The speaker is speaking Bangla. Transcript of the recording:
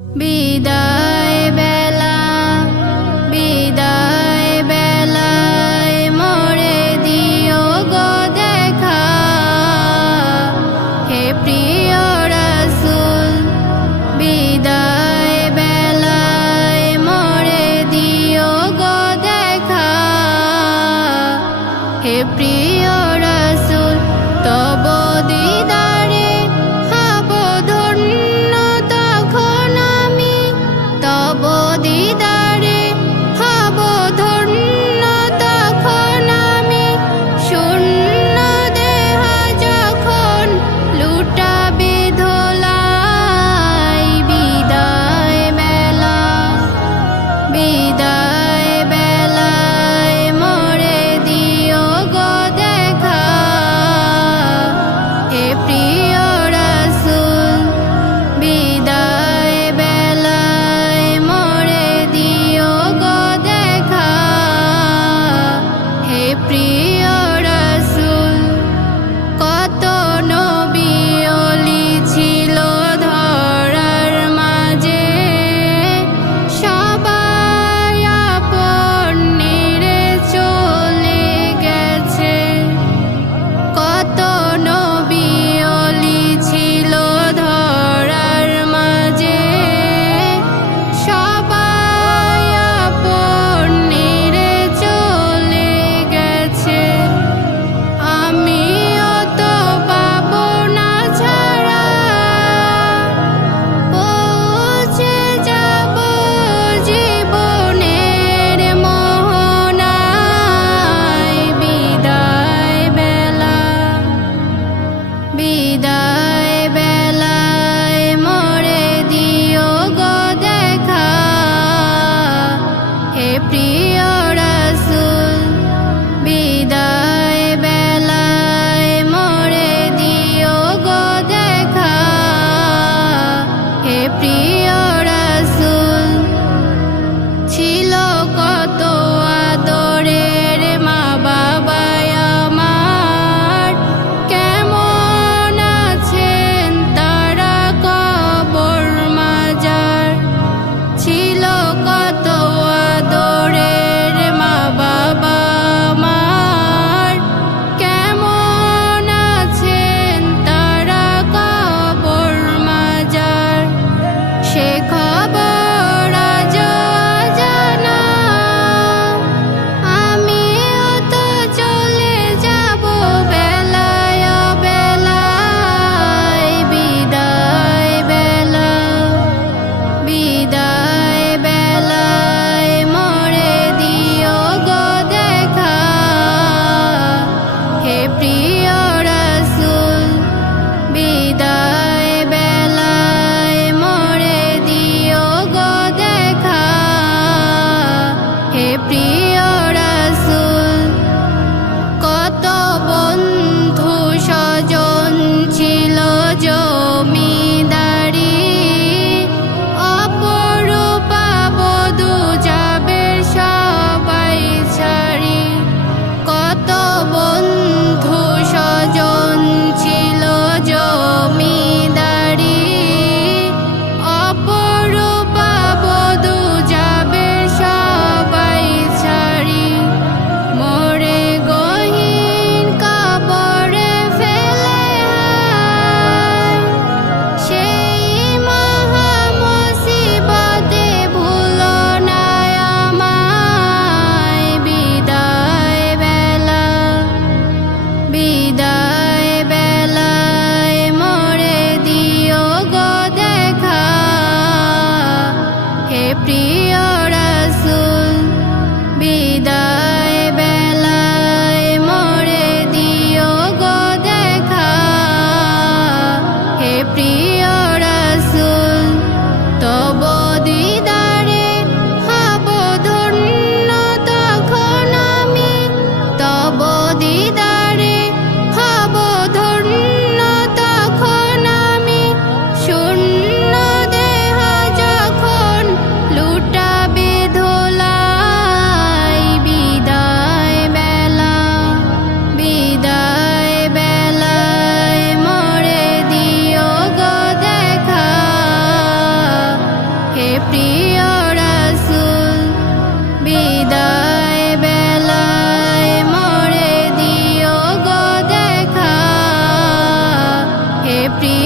বিদায় বেলা বিদায় বেলায় মোরে দিও গো দেখা, হে প্রিয় রাসূল বিদায় বেলায় মোরে দিও গো দেখা, হে প্রিয় রাসূল তব দিদারে হব ধন্য, তখন আমি তব দিদারে হব ধন্য, তখন আমি শূন্য দেহ যখন লুটাবে ধোলাই। বিদায় বেলা বিদায় বেলায় মোরে দিও গো দেখা, হে প্রিয় রাসূল বিদায় বেলায় মোরে দিও গো দেখা, হে প্রিয় রাসূল। কত নবী ওলি ছিল ধরার মাঝে, সবাই আপন নিরে চলে গেছে। কত নবী ওলি ছিল ধরার মাঝে, সবাই আপন নিরে চলে গেছে। আমিও তো পাবো না ছাড়া, পৌঁছে যাব জীবনের মোহনায়। বিদায় বেলা বিদায় বেলায় মোরে দিও গো দেখা, হে প্রিয় রাসূল বিদায় বেলায় মোরে দিও গো দেখা, হে প্রিয় রাসূল। ছিল কত আদরের মা বাবা আমার, কেমন আছেন তারা কবর মাজার। ছিল কত আদরের মা বাবা আমার, কেমন আছেন তারা কবর মাজার। সে খবর আজ অজানা, আমিও তো চলে যাব বেলায় বেলায়। বিদায় বেলা বিদায় বেলায় মোরে দিও গো দেখা, হে প্রিয় রাসূল বিদায় বেলায় মোরে দিও প্রিয় রাসূল বিদায় বেলায় মোরে দিও গো দেখা হে প্রিয়